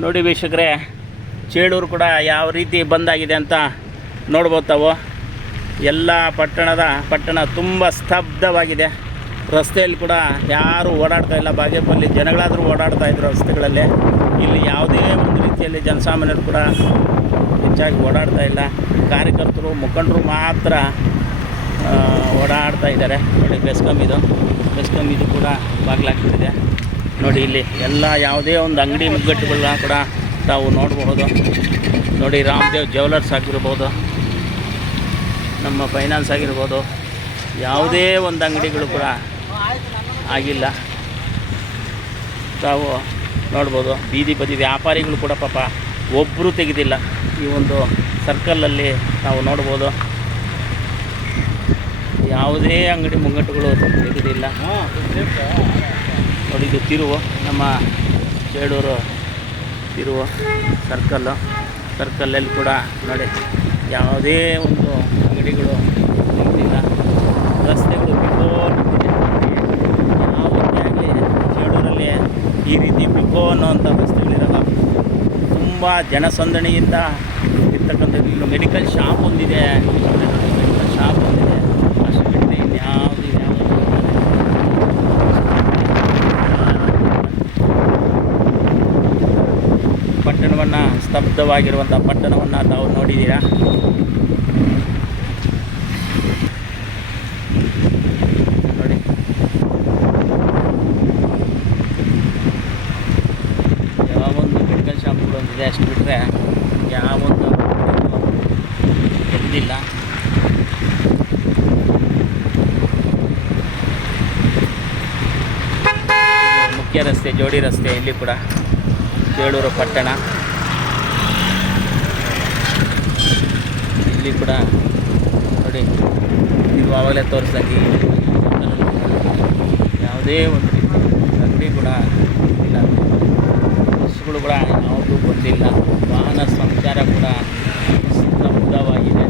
ನೋಡಿ ವೀಕ್ಷಕರೇ, ಚೇಳೂರು ಕೂಡ ಯಾವ ರೀತಿ ಬಂದಾಗಿದೆ ಅಂತ ನೋಡ್ಬೋದು ತಾವು. ಎಲ್ಲ ಪಟ್ಟಣ ತುಂಬ ಸ್ತಬ್ಧವಾಗಿದೆ. ರಸ್ತೆಯಲ್ಲಿ ಕೂಡ ಯಾರೂ ಓಡಾಡ್ತಾ ಇಲ್ಲ. ಬಾಗೇಪಲ್ಲಿ ಜನಗಳಾದರೂ ಓಡಾಡ್ತಾ ಇದ್ರು ರಸ್ತೆಗಳಲ್ಲಿ. ಇಲ್ಲಿ ಯಾವುದೇ ಒಂದು ರೀತಿಯಲ್ಲಿ ಜನಸಾಮಾನ್ಯರು ಕೂಡ ಹೆಚ್ಚಾಗಿ ಓಡಾಡ್ತಾ ಇಲ್ಲ. ಕಾರ್ಯಕರ್ತರು ಮುಖಂಡರು ಮಾತ್ರ ಓಡಾಡ್ತಾ ಇದ್ದಾರೆ. ನೋಡಿ ಬೆಸ್ಕಾಂ ಇದು ಕೂಡ ಬಾಗಿಲಾಗ್ತಿದೆ. ನೋಡಿ ಇಲ್ಲಿ ಎಲ್ಲ ಯಾವುದೇ ಒಂದು ಅಂಗಡಿ ಮುಗ್ಗಟ್ಟುಗಳನ್ನ ಕೂಡ ತಾವು ನೋಡಬಹುದು. ನೋಡಿ ರಾಮದೇವ್ ಜ್ಯುವೆಲರ್ಸ್ ಆಗಿರ್ಬೋದು, ನಮ್ಮ ಫೈನಾನ್ಸ್ ಆಗಿರ್ಬೋದು, ಯಾವುದೇ ಒಂದು ಅಂಗಡಿಗಳು ಕೂಡ ಆಗಿಲ್ಲ. ತಾವು ನೋಡ್ಬೋದು ಬೀದಿ ಬದಿ ವ್ಯಾಪಾರಿಗಳು ಕೂಡ ಪಾಪ ಒಬ್ಬರು ತೆಗೆದಿಲ್ಲ. ಈ ಒಂದು ಸರ್ಕಲಲ್ಲಿ ನಾವು ನೋಡ್ಬೋದು ಯಾವುದೇ ಅಂಗಡಿ ಮುಂಗಟ್ಟುಗಳು ತೆಗೆದಿಲ್ಲ. ನೋಡಿ ಇದು ತಿರುವು, ನಮ್ಮ ಚೇಳೂರು ತಿರುವು ಸರ್ಕಲ್ಲಲ್ಲಿ ಕೂಡ ನೋಡಿ ಯಾವುದೇ ಒಂದು ಅಂಗಡಿಗಳು ತೆಗೆದಿಲ್ಲ. ರಸ್ತೆಗಳು ಯಾವುದೇ ಚೇಳೂರಲ್ಲಿ ಈ ರೀತಿ ಬಿಕೋ ಅನ್ನೋವಂಥ ರಸ್ತೆಗಳಿರಲ್ಲ. ತುಂಬ ಜನಸಂದಣಿಯಿಂದ ಇರ್ತಕ್ಕಂಥದ್ದು. ಇನ್ನು ಮೆಡಿಕಲ್ ಶಾಪ್ ಒಂದಿದೆ, ಅಷ್ಟು ಬಿಟ್ಟರೆ ಇನ್ಯಾವುದು ಪಟ್ಟಣವನ್ನು, ಸ್ತಬ್ಧವಾಗಿರುವಂಥ ಪಟ್ಟಣವನ್ನು ತಾವು ನೋಡಿದ್ದೀರಾ. ನೋಡಿ ಯಾವೊಂದು ಮೆಡಿಕಲ್ ಶಾಪ್ಗಳು ಒಂದಿದೆ, ಅಷ್ಟು ಬಿಟ್ಟರೆ ಯಾವೊಂದು ತೆಗೆದಿಲ್ಲ. ಮುಖ್ಯ ರಸ್ತೆ, ಜೋಡಿ ರಸ್ತೆ, ಇಲ್ಲಿ ಕೂಡ ಚೇಳೂರು ಪಟ್ಟಣ. ಇಲ್ಲಿ ಕೂಡ ನೋಡಿ ನೀವು ಆವಾಗಲೇ ತೋರಿಸ್ದಂಗೆ ಯಾವುದೇ ಒಂದು ಅಂಗಡಿ ಕೂಡ ಇಲ್ಲ. ಬಸ್ಸುಗಳು ಕೂಡ ಯಾವುದೂ ಬಂದಿಲ್ಲ. ವಾಹನ ಸಂಚಾರ ಕೂಡ ಸ್ತಬ್ಧವಾಗಿದೆ.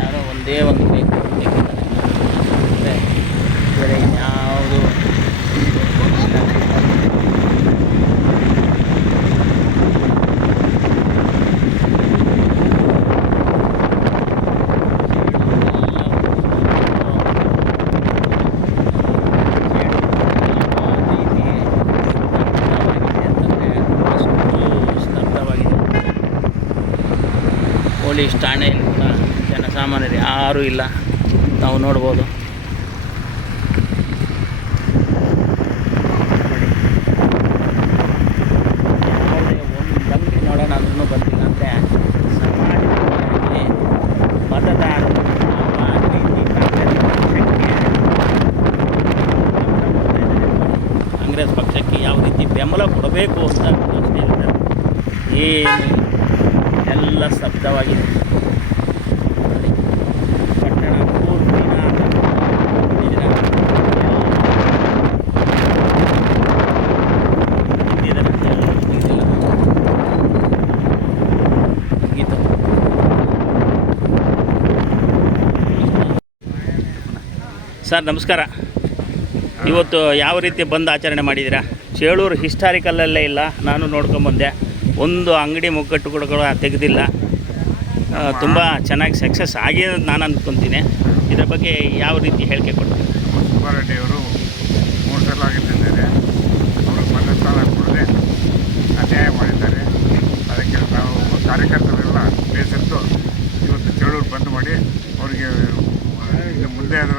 ಯಾರೋ ಒಂದೇ ಒಂದು ತೆಗೆದಿದ್ದಾರೆ, ಬೇರೆ ಇನ್ಯಾವುದು ಪೊಲೀಸ್ ಠಾಣೆಯಲ್ಲಿ ಕೂಡ ಜನಸಾಮಾನ್ಯರು ಯಾರೂ ಇಲ್ಲ. ನಾವು ನೋಡ್ಬೋದು. ಯಾವುದೇ ಒಂದು ಅಂಗಡಿ ನೋಡೋಣ ಅಂದ್ರೂ ಬಂದಿಲ್ಲ. ಅಂದರೆ ಸಮಾಜವಾಗಿ ಮತದಾರರು ಕಾಂಗ್ರೆಸ್ ಪಕ್ಷಕ್ಕೆ ಯಾವ ರೀತಿ ಬೆಂಬಲ ಕೊಡಬೇಕು ಅಂತ ಯೋಚನೆ ಇರ್ತಾರೆ. ಏನು ಎಲ್ಲ ಸ್ತಬ್ಧವಾಗಿದೆ. ಪಟ್ಟಣ ಪೂರ್ತಿನ ಸರ್ ನಮಸ್ಕಾರ. ಇವತ್ತು ಯಾವ ರೀತಿ ಬಂದು ಆಚರಣೆ ಮಾಡಿದ್ದೀರಾ? ಚೇಳೂರು ಹಿಸ್ಟಾರಿಕಲ್ಲಲ್ಲೇ ಇಲ್ಲ, ನಾನು ನೋಡ್ಕೊಂಬಂದೆ. ಒಂದು ಅಂಗಡಿ ಮುಗ್ಗಟ್ಟುಗಳು ಕೂಡ ತೆಗೆದಿಲ್ಲ. ತುಂಬ ಚೆನ್ನಾಗಿ ಸಕ್ಸಸ್ ಆಗಿದೆ ಅಂತ ನಾನು ಅಂದ್ಕೊತೀನಿ. ಇದರ ಬಗ್ಗೆ ಯಾವ ರೀತಿ ಹೇಳಿಕೆ ಕೊಡ್ತೀನಿ? ಸುಬ್ಬಾರೆಡ್ಡಿಯವರು 3 ಸಲ ಆಗಿದ್ದಾರೆ. ಅವರು ಮೊದಲ ಸ್ಥಾನ ಕೊಡದೆ ಅನ್ಯಾಯ ಮಾಡಿದ್ದಾರೆ. ಅದಕ್ಕೆ ನಾವು ಕಾರ್ಯಕರ್ತರೆಲ್ಲ ಬೇಸತ್ತು ಇವತ್ತು ಚೇಳೂರು ಬಂದ್ ಮಾಡಿ ಅವರಿಗೆ ಮುಂದೆ ಅದರ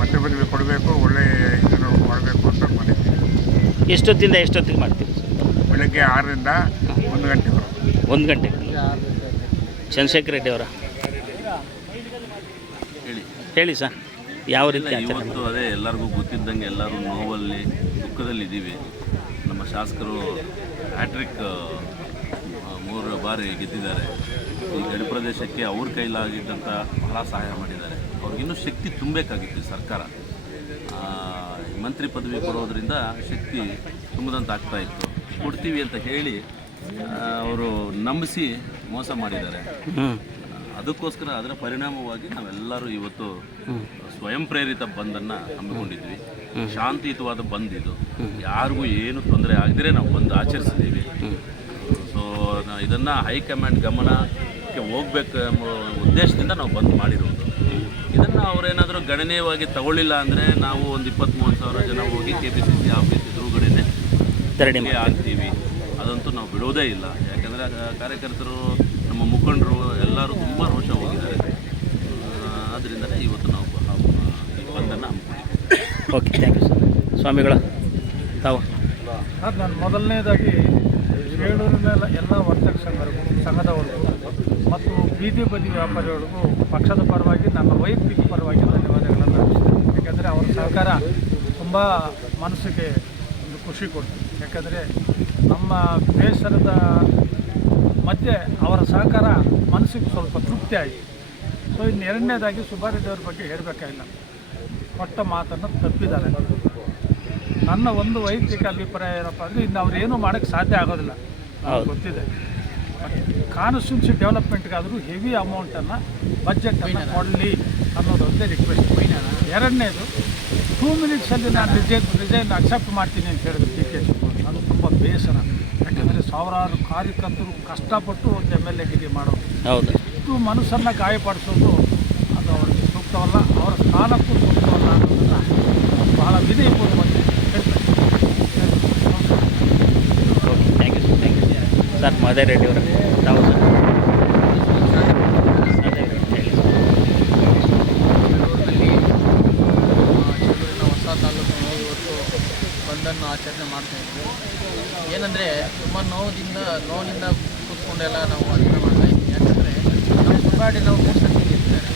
ಮತ್ತೆ ಬದಲು ಕೊಡಬೇಕು, ಒಳ್ಳೆಯ ಇದನ್ನು ಮಾಡಬೇಕು ಅಂತ ಬಂದಿದ್ದೀವಿ. ಎಷ್ಟೊತ್ತಿಂದ ಎಷ್ಟೊತ್ತಿಗೆ ಮಾಡ್ತೀವಿ? ಬೆಳಗ್ಗೆ 6ರಿಂದ 1 ಗಂಟೆವರೆಗೂ. 1 ಗಂಟೆ. ಚಂದ್ರಶೇಖರ್ ರೆಡ್ಡಿ ಅವರ ಹೇಳಿ ಸರ್, ಯಾವ ರೀತಿ ಇವತ್ತು ಅದೇ ಎಲ್ಲರಿಗೂ ಗೊತ್ತಿದ್ದಂಗೆ ಎಲ್ಲರೂ ನೋವಲ್ಲಿ ದುಃಖದಲ್ಲಿದ್ದೀವಿ. ನಮ್ಮ ಶಾಸಕರು ಹ್ಯಾಟ್ರಿಕ್ 3 ಬಾರಿ ಗೆದ್ದಿದ್ದಾರೆ. ಈ ಗಡಿ ಪ್ರದೇಶಕ್ಕೆ ಅವ್ರ ಕೈಲಾಗಿದ್ದಂಥ ಬಹಳ ಸಹಾಯ ಮಾಡಿದ್ದಾರೆ. ಅವ್ರಿಗಿನ್ನೂ ಶಕ್ತಿ ತುಂಬಬೇಕಾಗಿತ್ತು ಸರ್ಕಾರ. ಮಂತ್ರಿ ಪದವಿ ಕೊಡೋದ್ರಿಂದ ಶಕ್ತಿ ತುಂಬಿದಂತ ಆಗ್ತಾಯಿತ್ತು. ಕೊಡ್ತೀವಿ ಅಂತ ಹೇಳಿ ಅವರು ನಂಬಿಸಿ ಮೋಸ ಮಾಡಿದ್ದಾರೆ. ಅದಕ್ಕೋಸ್ಕರ ಅದರ ಪರಿಣಾಮವಾಗಿ ನಾವೆಲ್ಲರೂ ಇವತ್ತು ಸ್ವಯಂ ಪ್ರೇರಿತ ಬಂದನ್ನು ಹಮ್ಮಿಕೊಂಡಿದ್ವಿ. ಶಾಂತಿಯುತವಾದ ಬಂದ್ ಇದು. ಯಾರಿಗೂ ಏನು ತೊಂದರೆ ಆಗದಿರೇ ನಾವು ಬಂದು ಆಚರಿಸಿದ್ದೀವಿ. ಸೊ ಇದನ್ನು ಹೈಕಮಾಂಡ್ ಗಮನಕ್ಕೆ ಹೋಗ್ಬೇಕು ಎಂಬ ಉದ್ದೇಶದಿಂದ ನಾವು ಬಂದ್ ಮಾಡಿರೋದು. ಇದನ್ನು ಅವರೇನಾದರೂ ಗಣನೀಯವಾಗಿ ತಗೊಳ್ಳಿಲ್ಲ ಅಂದರೆ ನಾವು ಒಂದು 20-30 ಸಾವಿರ ಜನ ಹೋಗಿ KPCC ಆಫೀಸ್ ಎದುರುಗಡೆನೆ ಧರಣಿ ಆಗ್ತೀವಿ. ಅದಂತೂ ನಾವು ಬಿಡೋದೇ ಇಲ್ಲ. ಯಾಕಂದರೆ ಕಾರ್ಯಕರ್ತರು, ನಮ್ಮ ಮುಖಂಡರು ಎಲ್ಲರೂ ತುಂಬ ರೋಷ ಹೋಗಿದ್ದಾರೆ. ಅದರಿಂದಲೇ ಇವತ್ತು ನಾವು ಈ ಬಂದನ್ನು ಹಮ್ಮಿಕೊಂಡಿದ್ದೀವಿ. Okay, thank you sir. ಸ್ವಾಮಿಗಳ ತಾವು ನಾನು ಮೊದಲನೇದಾಗಿ ಚೇಳೂರಿನ ಎಲ್ಲ ವರ್ತಕ ಸಂಘದವರಿಗೂ ಮತ್ತು ಬೀದಿ ಬದಿ ವ್ಯಾಪಾರಿಗಳಿಗೂ ಪಕ್ಷದ ಪರವಾಗಿ ನನ್ನ ವೈಯಕ್ತಿಕ ಪರವಾಗಿ ಧನ್ಯವಾದಗಳನ್ನು ಅರ್ಪಿಸ್ತೇನೆ. ಯಾಕೆಂದರೆ ಅವರ ಸಹಕಾರ ತುಂಬ ಮನಸ್ಸಿಗೆ ಒಂದು ಖುಷಿ ಕೊಡ್ತದೆ. ಯಾಕಂದರೆ ನಮ್ಮ ಬೇಸರದ ಮಧ್ಯೆ ಅವರ ಸಹಕಾರ ಮನಸ್ಸಿಗೆ ಸ್ವಲ್ಪ ತೃಪ್ತಿ ಆಯಿತು. ಸೊ ಇನ್ನು ಎರಡನೇದಾಗಿ ಸುಬ್ಬಾರೆಡ್ಡಿ ಅವ್ರ ಬಗ್ಗೆ ಹೇಳಬೇಕಾಗಿಲ್ಲ, ಕೊಟ್ಟ ಮಾತನ್ನು ತಪ್ಪಿದ್ದಾರೆ. ನನ್ನ ಒಂದು ವೈಯಕ್ತಿಕ ಅಭಿಪ್ರಾಯ ಏನಪ್ಪ ಅಂದರೆ ಇನ್ನು ಅವ್ರೇನು ಮಾಡೋಕ್ಕೆ ಸಾಧ್ಯ ಆಗೋದಿಲ್ಲ, ಗೊತ್ತಿದೆ. ಕಾನ್ಸ್ಟಿಟ್ಯೂನ್ಸಿ ಡೆವಲಪ್ಮೆಂಟ್ಗಾದರೂ ಹೆವಿ ಅಮೌಂಟನ್ನು ಬಜೆಟನ್ನು ಕೊಡಲಿ ಅನ್ನೋದೊಂದೇ ರಿಕ್ವೆಸ್ಟ್. ಎರಡನೇದು 2 ಮಿನಿಟ್ಸಲ್ಲಿ ನಾನು ರಿಸೈನ್ ಅಕ್ಸೆಪ್ಟ್ ಮಾಡ್ತೀನಿ ಅಂತ ಹೇಳಿದ್ರು DK ಶಿವಕುಮಾರ್. ಅದು ತುಂಬ ಬೇಸರ. ಯಾಕೆಂದರೆ ಸಾವಿರಾರು ಕಾರ್ಯಕರ್ತರು ಕಷ್ಟಪಟ್ಟು ಒಂದು MLA ಗಿರಿ ಮಾಡೋದು, ಹೌದು, ಇಷ್ಟು ಮನಸ್ಸನ್ನು ಗಾಯಪಡಿಸೋದು ಅದು ಅವರಿಗೆ ಸೂಕ್ತವಲ್ಲ, ಅವರ ಸ್ಥಾನಕ್ಕೂ ಸೂಕ್ತವಲ್ಲ ಅನ್ನೋದನ್ನು ಬಹಳ ವಿನಯಪೂರ್ವವಾಗಿ ಹೇಳ್ತಾರೆ. Okay, thank you sir. Thank you sir. Mahadev Reddy ಅವರ ತಾವು ಸರ್. ಚೇಳೂರಿನ ಹೊಸ ತಾಲೂಕು ಇವತ್ತು ಬಂದನ್ನು ಆಚರಣೆ ಮಾಡ್ತಾಯಿದ್ವಿ. ಏನಂದರೆ ತುಂಬ ನೋವಿನಿಂದ ಕೂತ್ಕೊಂಡೆಲ್ಲ ನಾವು ಆಚರಣೆ ಮಾಡ್ತಾಯಿದ್ವಿ. ಯಾಕಂದರೆ ನಮ್ಮ ಸುಬ್ಬಾರೆಡ್ಡಿ ನಾವು 3 ಸರ್ತಿ ಗೆದ್ದಿದ್ದಾರೆ.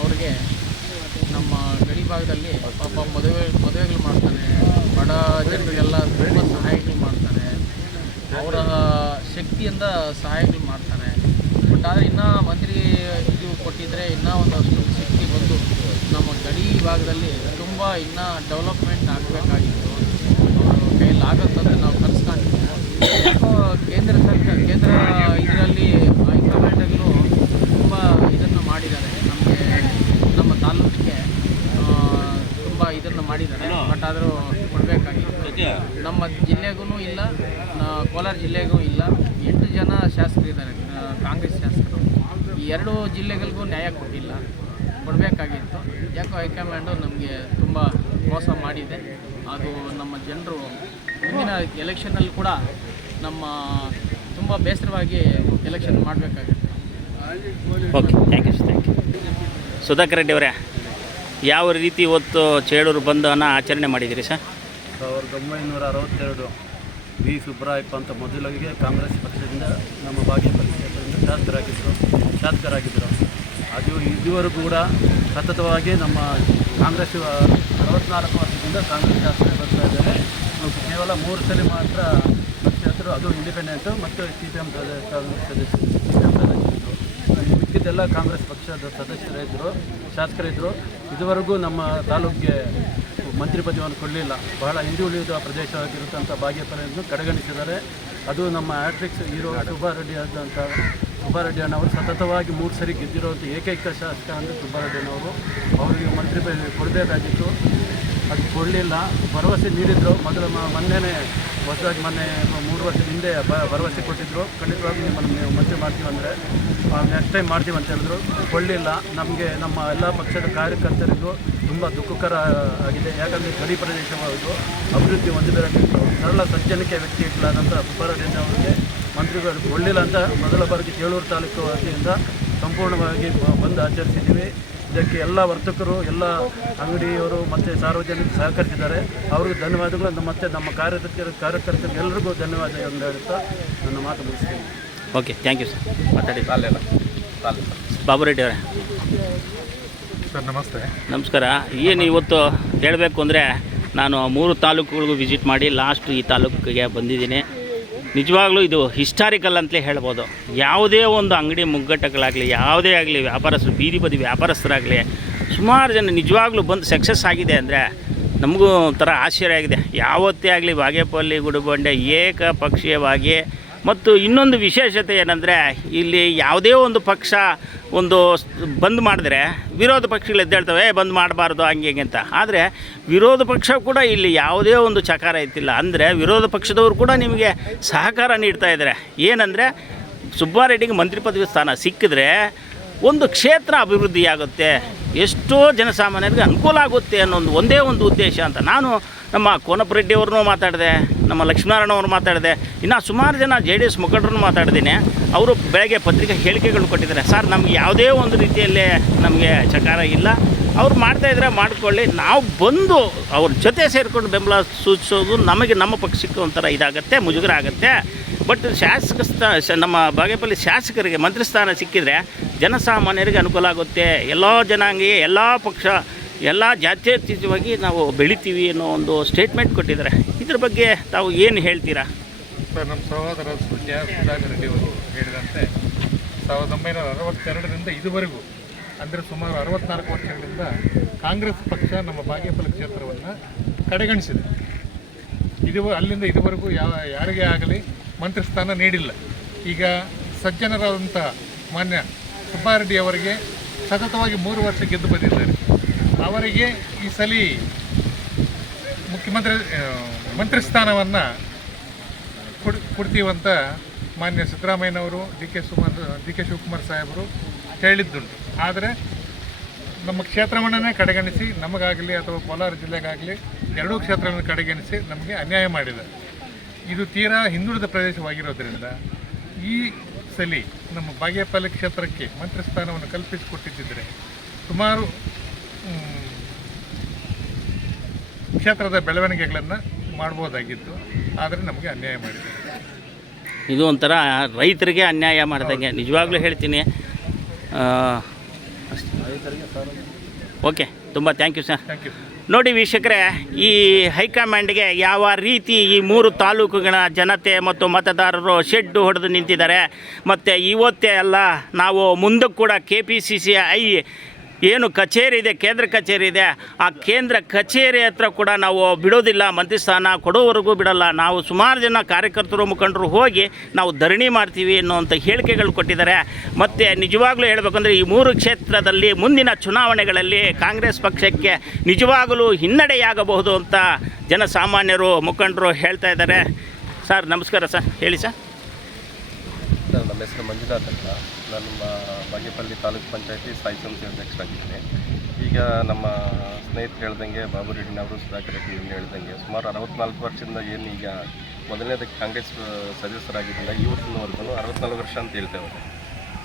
ಅವ್ರಿಗೆ ನಮ್ಮ ಗಡಿ ಭಾಗದಲ್ಲಿ ಪಾಪ ಮದುವೆಗಳು ಮಾಡ್ತಾನೆ, ಬಡ ಜನರಿಗೆಲ್ಲ ತುಂಬ ಸಹಾಯಗಳು ಮಾಡ್ತಾನೆ, ಅವರ ಶಕ್ತಿಯಿಂದ ಸಹಾಯಗಳು ಮಾಡ್ತಾನೆ. ಬಟ್ ಆದರೆ ಇನ್ನೂ ಮಂತ್ರಿ ಇದು ಕೊಟ್ಟಿದ್ದರೆ ಇನ್ನೂ ಒಂದಷ್ಟು ಶಕ್ತಿ ಬಂದು ನಮ್ಮ ಗಡಿ ಭಾಗದಲ್ಲಿ ತುಂಬ ಇನ್ನೂ ಡೆವಲಪ್ಮೆಂಟ್ ಆಗಬೇಕಾಗಿತ್ತು. ಕೈಯಲ್ಲಿ ಆಗುತ್ತಂತ ನಾವು ಕಲಿಸ್ಕೊಂಡಿದ್ವಿ. ಯಾಕೋ ಕೇಂದ್ರ ಇದರಲ್ಲಿ ಹೈಕಮಾಂಡಲ್ಲೂ ತುಂಬ ಇದನ್ನು ಮಾಡಿದ್ದಾರೆ. ನಮ್ಮ ತಾಲೂಕಿಗೆ ತುಂಬ ಇದನ್ನು ಮಾಡಿದ್ದಾರೆ. ಬಟ್ ಆದರೂ ಕೊಡಬೇಕಾಗಿತ್ತು. ನಮ್ಮ ಜಿಲ್ಲೆಗೂ ಇಲ್ಲ, ಕೋಲಾರ ಜಿಲ್ಲೆಗೂ ಇಲ್ಲ. 8 ಜನ ಶಾಸಕರಿದ್ದಾರೆ, ಕಾಂಗ್ರೆಸ್ ಶಾಸಕರು. ಈ 2 ಜಿಲ್ಲೆಗಳಿಗೂ ನ್ಯಾಯ ಕೊಡಬೇಕಾಗಿತ್ತು. ಯಾಕೋ ಹೈಕಮಾಂಡು ನಮಗೆ ತುಂಬ ಮೋಸ ಮಾಡಿದೆ. ಅದು ನಮ್ಮ ಜನರು ಮುಂದಿನ ಎಲೆಕ್ಷನಲ್ಲಿ ಕೂಡ ನಮ್ಮ ತುಂಬ ಬೇಸರವಾಗಿ ಎಲೆಕ್ಷನ್ ಮಾಡಬೇಕಾಗುತ್ತೆ. Okay, thank you sir. Thank you. Sudhakar Reddy ಅವರೇ, ಯಾವ ರೀತಿ ಇವತ್ತು ಚೇಳೂರು ಬಂದನ್ನು ಆಚರಣೆ ಮಾಡಿದ್ದೀರಿ ಸರ್? 1962 ವಿ ಸುಬ್ರಾಯಪ್ಪ ಅಂತ ಮೊದಲಿಗೆ ಕಾಂಗ್ರೆಸ್ ಪಕ್ಷದಿಂದ ನಮ್ಮ ಭಾಗ್ಯಪಲ್ಲಿ ಕ್ಷೇತ್ರದಿಂದ ಶಾಸಕರಾಗಿದ್ದರು. ಅದು ಇದುವರೆಗೂ ಕೂಡ ಸತತವಾಗಿ ನಮ್ಮ ಕಾಂಗ್ರೆಸ್ 64 ವರ್ಷದಿಂದ ಕಾಂಗ್ರೆಸ್ ಶಾಸಕ ಬರ್ತಾ ಇದ್ದಾರೆ. ಕೇವಲ 3 ಸಲ ಮಾತ್ರ ಪಕ್ಷೇತರು, ಅದು ಇಂಡಿಪೆಂಡೆಂಟು ಮತ್ತು CPM ಸದಸ್ಯರಿದ್ದರು. ಮಿಕ್ಕಿದ್ದೆಲ್ಲ ಕಾಂಗ್ರೆಸ್ ಪಕ್ಷದ ಸದಸ್ಯರಿದ್ದರು, ಶಾಸಕರಿದ್ದರು. ಇದುವರೆಗೂ ನಮ್ಮ ತಾಲೂಕಿಗೆ ಮಂತ್ರಿ ಪದವಿಯನ್ನು ಕೊಡಲಿಲ್ಲ. ಬಹಳ ಹಿಂದುಳಿದ ಪ್ರದೇಶವಾಗಿರುತ್ತಂಥ ಭಾಗ್ಯಪಲ್ಲಿಯನ್ನು ಕಡೆಗಣಿಸಿದ್ದಾರೆ. ಅದು ನಮ್ಮ ಹ್ಯಾಟ್ರಿಕ್ಸ್ ಹೀರೋ ಸುಬ್ಬಾರೆಡ್ಡಿ ಅಣ್ಣವರು ಸತತವಾಗಿ 3 ಸರಿ ಗೆದ್ದಿರುವಂಥ ಏಕೈಕ ಶಾಸಕ ಅಂದರೆ ಸುಬ್ಬಾರೆಡ್ಡಿ ಅಣ್ಣವರು. ಅವರಿಗೆ ಮಂತ್ರಿ ಪದವಿ ಕೊಡಬೇಕಾಗಿತ್ತು, ಅದು ಕೊಡಲಿಲ್ಲ. ಭರವಸೆ ನೀಡಿದರು. ಮೊನ್ನೆ ಹೊಸದಾಗಿ 3 ವರ್ಷದ ಹಿಂದೆ ಭರವಸೆ ಕೊಟ್ಟಿದ್ದರು, ಖಂಡಿತವಾಗಿ ನಿಮ್ಮನ್ನು ನೀವು ಮಂತ್ರಿ ಮಾಡ್ತೀವಿ ಅಂದರೆ ನೆಕ್ಸ್ಟ್ ಟೈಮ್ ಮಾಡ್ತೀವಿ ಅಂತ ಹೇಳಿದ್ರು. ಕೊಡಲಿಲ್ಲ. ನಮಗೆ ನಮ್ಮ ಎಲ್ಲ ಪಕ್ಷದ ಕಾರ್ಯಕರ್ತರಿಗೂ ತುಂಬ ದುಃಖಕರ ಆಗಿದೆ. ಯಾಕಂದರೆ ಗಡಿ ಪ್ರದೇಶವಾಗುವುದು ಅಭಿವೃದ್ಧಿ ಹೊಂದಿದರಾಗಿತ್ತು. ಸರಳ ಸಜ್ಜನಿಕೆ ವ್ಯಕ್ತಿಗಳಾದಂಥ ಸುಬ್ಬಾರೆಡ್ಡಿ ಅವರಿಗೆ ಮಂತ್ರಿಗಳು ಕೊಡಲಿಲ್ಲ ಅಂತ ಮೊದಲ ಬಾರಿಗೆ ಚೇಳೂರು ತಾಲೂಕು ವತಿಯಿಂದ ಸಂಪೂರ್ಣವಾಗಿ ಬಂದು ಆಚರಿಸಿದ್ದೀವಿ. ಇದಕ್ಕೆ ಎಲ್ಲ ವರ್ತಕರು, ಎಲ್ಲ ಅಂಗಡಿಯವರು ಮತ್ತು ಸಾರ್ವಜನಿಕರು ಸಹಕರಿಸಿದ್ದಾರೆ. ಅವ್ರಿಗೂ ಧನ್ಯವಾದಗಳು. ಮತ್ತು ನಮ್ಮ ಕಾರ್ಯಕರ್ತರಿಗೆ ಎಲ್ಲರಿಗೂ ಧನ್ಯವಾದಗಳನ್ನು ಹೇಳುತ್ತಾ ನನ್ನ ಮಾತು ಮುಗಿಸ್ತೀನಿ. Okay, thank you sir. ಮಾತಾಡಿ ಬಾಬು ರೆಡ್ಡಿ ಅವರೇ. ಸರ್ ನಮಸ್ತೆ. ನಮಸ್ಕಾರ. ಏನು ಇವತ್ತು ಹೇಳಬೇಕು ಅಂದರೆ ನಾನು 3 ತಾಲೂಕುಗಳಿಗೂ ವಿಸಿಟ್ ಮಾಡಿ ಲಾಸ್ಟ್ ಈ ತಾಲೂಕಿಗೆ ಬಂದಿದ್ದೀನಿ. ನಿಜವಾಗ್ಲೂ ಇದು ಹಿಸ್ಟಾರಿಕಲ್ ಅಂತಲೇ ಹೇಳ್ಬೋದು. ಯಾವುದೇ ಒಂದು ಅಂಗಡಿ ಮುಗ್ಗಟ್ಟುಗಳಾಗಲಿ, ಯಾವುದೇ ಆಗಲಿ ವ್ಯಾಪಾರಸ್ಥರು, ಬೀದಿ ಬದಿ ವ್ಯಾಪಾರಸ್ಥರಾಗಲಿ ಸುಮಾರು ಜನ ನಿಜವಾಗ್ಲೂ ಬಂದು ಸಕ್ಸಸ್ ಆಗಿದೆ ಅಂದರೆ ನಮಗೂ ಒಂಥರ ಆಶ್ಚರ್ಯ ಆಗಿದೆ. ಯಾವತ್ತೇ ಆಗಲಿ ಬಾಗೇಪಲ್ಲಿ ಗುಡಿಬಂಡೆ ಏಕಪಕ್ಷೀಯವಾಗಿ ಮತ್ತು ಇನ್ನೊಂದು ವಿಶೇಷತೆ ಏನಂದರೆ ಇಲ್ಲಿ ಯಾವುದೇ ಒಂದು ಪಕ್ಷ ಒಂದು ಬಂದ್ ಮಾಡಿದ್ರೆ ವಿರೋಧ ಪಕ್ಷಗಳು ಎದ್ದೇಳ್ತವೆ ಬಂದ್ ಮಾಡಬಾರ್ದು ಹಂಗೆ ಹಿಂಗೆ ಅಂತ. ಆದರೆ ವಿರೋಧ ಪಕ್ಷ ಕೂಡ ಇಲ್ಲಿ ಯಾವುದೇ ಒಂದು ಚಕಾರ ಇತ್ತಿಲ್ಲ. ಅಂದರೆ ವಿರೋಧ ಪಕ್ಷದವರು ಕೂಡ ನಿಮಗೆ ಸಹಕಾರ ನೀಡ್ತಾ ಇದ್ದಾರೆ. ಏನಂದರೆ ಸುಬ್ಬಾರೆಡ್ಡಿಗೆ ಮಂತ್ರಿ ಪದವಿ ಸ್ಥಾನ ಸಿಕ್ಕಿದ್ರೆ ಒಂದು ಕ್ಷೇತ್ರ ಅಭಿವೃದ್ಧಿಯಾಗುತ್ತೆ, ಎಷ್ಟೋ ಜನಸಾಮಾನ್ಯರಿಗೆ ಅನುಕೂಲ ಆಗುತ್ತೆ ಅನ್ನೋ ಒಂದೇ ಒಂದು ಉದ್ದೇಶ ಅಂತ. ನಾನು ನಮ್ಮ ಕೋನಪ್ಪರೆಡ್ಡಿ ಅವ್ರನ್ನೂ ಮಾತಾಡಿದೆ, ನಮ್ಮ ಲಕ್ಷ್ಮೀನಾರಾಯಣ ಅವ್ರು ಮಾತಾಡಿದೆ, ಇನ್ನು ಸುಮಾರು ಜನ JDS ಮುಖಂಡರನ್ನು ಮಾತಾಡಿದ್ದೀನಿ. ಅವರು ಬೆಳಗ್ಗೆ ಪತ್ರಿಕಾ ಹೇಳಿಕೆಗಳು ಕೊಟ್ಟಿದ್ದಾರೆ. ಸರ್ ನಮಗೆ ಯಾವುದೇ ಒಂದು ರೀತಿಯಲ್ಲೇ ನಮಗೆ ಚಕಾರ ಇಲ್ಲ, ಅವ್ರು ಮಾಡ್ತಾಯಿದ್ರೆ ಮಾಡ್ಕೊಳ್ಳಿ, ನಾವು ಬಂದು ಅವ್ರ ಜೊತೆ ಸೇರಿಕೊಂಡು ಬೆಂಬಲ ಸೂಚಿಸೋದು ನಮಗೆ ನಮ್ಮ ಪಕ್ಷಕ್ಕೆ ಒಂಥರ ಇದಾಗುತ್ತೆ, ಮುಜುಗರ ಆಗುತ್ತೆ. ಬಟ್ ನಮ್ಮ ಬಾಗೇಪಲ್ಲಿ ಶಾಸಕರಿಗೆ ಮಂತ್ರಿ ಸ್ಥಾನ ಸಿಕ್ಕಿದರೆ ಜನಸಾಮಾನ್ಯರಿಗೆ ಅನುಕೂಲ ಆಗುತ್ತೆ, ಎಲ್ಲ ಜನಾಂಗೀಯ ಎಲ್ಲ ಪಕ್ಷ ಎಲ್ಲ ಜಾತ್ಯತೀತವಾಗಿ ನಾವು ಬೆಳಿತೀವಿ ಅನ್ನೋ ಒಂದು ಸ್ಟೇಟ್ಮೆಂಟ್ ಕೊಟ್ಟಿದ್ದಾರೆ. ಇದ್ರ ಬಗ್ಗೆ ತಾವು ಏನು ಹೇಳ್ತೀರಾ? ಸರ್, ನಮ್ಮ ಸಹೋದರ ಸುಧಾಕರ್ ರೆಡ್ಡಿ ಅವರು ಹೇಳಿದಂತೆ 1962ರಿಂದ ಇದುವರೆಗೂ ಅಂದರೆ ಸುಮಾರು 64 ವರ್ಷಗಳಿಂದ ಕಾಂಗ್ರೆಸ್ ಪಕ್ಷ ನಮ್ಮ ಬಾಗೇಪಲ್ಲಿ ಕ್ಷೇತ್ರವನ್ನು ಕಡೆಗಣಿಸಿದೆ. ಅಲ್ಲಿಂದ ಇದುವರೆಗೂ ಯಾರಿಗೇ ಆಗಲಿ ಮಂತ್ರಿ ಸ್ಥಾನ ನೀಡಿಲ್ಲ. ಈಗ ಸಜ್ಜನರಾದಂಥ ಮಾನ್ಯ ಸುಬ್ಬಾರೆಡ್ಡಿ ಅವರಿಗೆ ಸತತವಾಗಿ 3 ವರ್ಷ ಗೆದ್ದು ಬಂದಿದ್ದಾರೆ. ಅವರಿಗೆ ಈ ಸಲ ಮಂತ್ರಿ ಸ್ಥಾನವನ್ನು ಕೊಡ್ತೀವಂತ ಮಾನ್ಯ ಸಿದ್ದರಾಮಯ್ಯನವರು ಡಿ ಕೆ ಶಿವಕುಮಾರ್ ಸಾಹೇಬರು ಹೇಳಿದ್ದುಂಟು. ಆದರೆ ನಮ್ಮ ಕ್ಷೇತ್ರವನ್ನೇ ಕಡೆಗಣಿಸಿ ನಮಗಾಗಲಿ ಅಥವಾ ಕೋಲಾರ ಜಿಲ್ಲೆಗಾಗಲಿ ಎರಡೂ ಕ್ಷೇತ್ರಗಳನ್ನು ಕಡೆಗಣಿಸಿ ನಮಗೆ ಅನ್ಯಾಯ ಮಾಡಿದ್ದಾರೆ. ಇದು ತೀರಾ ಹಿಂದುಳಿದ ಪ್ರದೇಶವಾಗಿರೋದ್ರಿಂದ ಈ ಸಲ ನಮ್ಮ ಬಾಗೇಪಲ್ಲಿ ಕ್ಷೇತ್ರಕ್ಕೆ ಮಂತ್ರಿ ಸ್ಥಾನವನ್ನು ಕಲ್ಪಿಸಿಕೊಟ್ಟಿದ್ದರೆ ಸುಮಾರು ಕ್ಷೇತ್ರದ ಬೆಳವಣಿಗೆಗಳನ್ನು ಮಾಡ್ಬೋದಾಗಿತ್ತು. ಆದರೆ ನಮಗೆ ಅನ್ಯಾಯ ಮಾಡಿದ್ದಾರೆ. ಇದು ಒಂಥರ ರೈತರಿಗೆ ಅನ್ಯಾಯ ಮಾಡಿದಂಗೆ, ನಿಜವಾಗ್ಲೂ ಹೇಳ್ತೀನಿ. ಓಕೆ, ತುಂಬ thank you sir. Thank you. ನೋಡಿ ವೀಕ್ಷಕರೇ, ಈ ಹೈಕಮಾಂಡ್ಗೆ ಯಾವ ರೀತಿ ಈ 3 ತಾಲೂಕುಗಳ ಜನತೆ ಮತ್ತು ಮತದಾರರು ಶೆಡ್ಡು ಹೊಡೆದು ನಿಂತಿದ್ದಾರೆ. ಮತ್ತು ಇವತ್ತೇ ಅಲ್ಲ, ನಾವು ಮುಂದಕ್ಕೆ ಕೂಡ KPCCI ಏನು ಕಚೇರಿ ಇದೆ, ಕೇಂದ್ರ ಕಚೇರಿ ಇದೆ, ಆ ಕೇಂದ್ರ ಕಚೇರಿ ಹತ್ರ ಕೂಡ ನಾವು ಬಿಡೋದಿಲ್ಲ, ಮಂತ್ರಿ ಸ್ಥಾನ ಕೊಡೋವರೆಗೂ ಬಿಡಲ್ಲ. ನಾವು ಸುಮಾರು ಜನ ಕಾರ್ಯಕರ್ತರು ಮುಖಂಡರು ಹೋಗಿ ನಾವು ಧರಣಿ ಮಾಡ್ತೀವಿ ಅನ್ನೋಂಥ ಹೇಳಿಕೆಗಳು ಕೊಟ್ಟಿದ್ದಾರೆ. ಮತ್ತು ನಿಜವಾಗ್ಲೂ ಹೇಳಬೇಕಂದ್ರೆ ಈ 3 ಕ್ಷೇತ್ರದಲ್ಲಿ ಮುಂದಿನ ಚುನಾವಣೆಗಳಲ್ಲಿ ಕಾಂಗ್ರೆಸ್ ಪಕ್ಷಕ್ಕೆ ನಿಜವಾಗಲೂ ಹಿನ್ನಡೆಯಾಗಬಹುದು ಅಂತ ಜನಸಾಮಾನ್ಯರು ಮುಖಂಡರು ಹೇಳ್ತಾ ಇದ್ದಾರೆ. ಸರ್ ನಮಸ್ಕಾರ ಸರ್, ಹೇಳಿ ಸರ್. ಸರ್, ನಮ್ಮ ಹೆಸರು ಮಂಜುನಾಥ್ ಅಂತ. ನಾನು ಬಾಗೇಪಲ್ಲಿ ತಾಲೂಕು ಪಂಚಾಯತಿ ಸ್ಥಾಯಿ ಸಮಿತಿ ಅಧ್ಯಕ್ಷರಾಗಿದ್ದೀನಿ. ಈಗ ನಮ್ಮ ಸ್ನೇಹಿತರು ಹೇಳ್ದಂಗೆ, ಬಾಬು ರೆಡ್ಡಿನವರು, ಸುಧಾಕರ್ ರೆಡ್ಡಿ ಹೇಳ್ದಂಗೆ ಸುಮಾರು 64 ವರ್ಷದಿಂದ ಏನು ಈಗ ಮೊದಲನೇದಕ್ಕೆ ಕಾಂಗ್ರೆಸ್ ಸದಸ್ಯರಾಗಿದ್ದಿಲ್ಲ, ಇವತ್ತಿನವರೆಗೂ 64 ವರ್ಷ ಅಂತ ಹೇಳ್ತೇವೆ.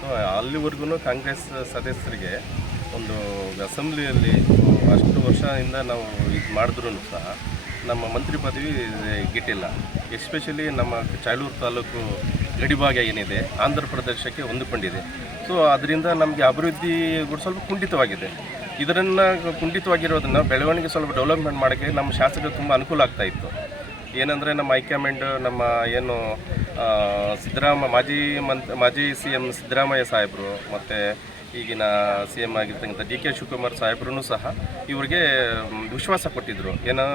ಸೊ ಅಲ್ಲಿವರೆಗೂ ಕಾಂಗ್ರೆಸ್ ಸದಸ್ಯರಿಗೆ ಒಂದು ಅಸೆಂಬ್ಲಿಯಲ್ಲಿ ಅಷ್ಟು ವರ್ಷದಿಂದ ನಾವು ಇದು ಮಾಡಿದ್ರೂ ಸಹ ನಮ್ಮ ಮಂತ್ರಿ ಪದವಿ ಗಿಟ್ಟಿಲ್ಲ. ಎಸ್ಪೆಷಲಿ ನಮ್ಮ ಚಾಯ್ಲೂರು ತಾಲೂಕು ಗಡಿಭಾಗ ಏನಿದೆ ಆಂಧ್ರ ಪ್ರದೇಶಕ್ಕೆ ಹೊಂದಿಕೊಂಡಿದೆ. ಸೊ ಅದರಿಂದ ನಮಗೆ ಅಭಿವೃದ್ಧಿ ಸ್ವಲ್ಪ ಕುಂಠಿತವಾಗಿದೆ. ಇದನ್ನು ಕುಂಠಿತವಾಗಿರೋದನ್ನು ಬೆಳವಣಿಗೆ ಸ್ವಲ್ಪ ಡೆವಲಪ್ಮೆಂಟ್ ಮಾಡೋಕ್ಕೆ ನಮ್ಮ ಶಾಸಕರು ತುಂಬ ಅನುಕೂಲ ಆಗ್ತಾಯಿತ್ತು. ಏನಂದರೆ ನಮ್ಮ ಹೈಕಮಾಂಡ್ ನಮ್ಮ ಏನು ಮಾಜಿ CM ಸಿದ್ದರಾಮಯ್ಯ ಸಾಹೇಬರು ಮತ್ತು ಈಗಿನ CM ಆಗಿರ್ತಕ್ಕಂಥ DK ಶಿವಕುಮಾರ್ ಸಾಹೇಬ್ರೂ ಸಹ ಇವರಿಗೆ ವಿಶ್ವಾಸ ಕೊಟ್ಟಿದ್ದರು, ಏನೋ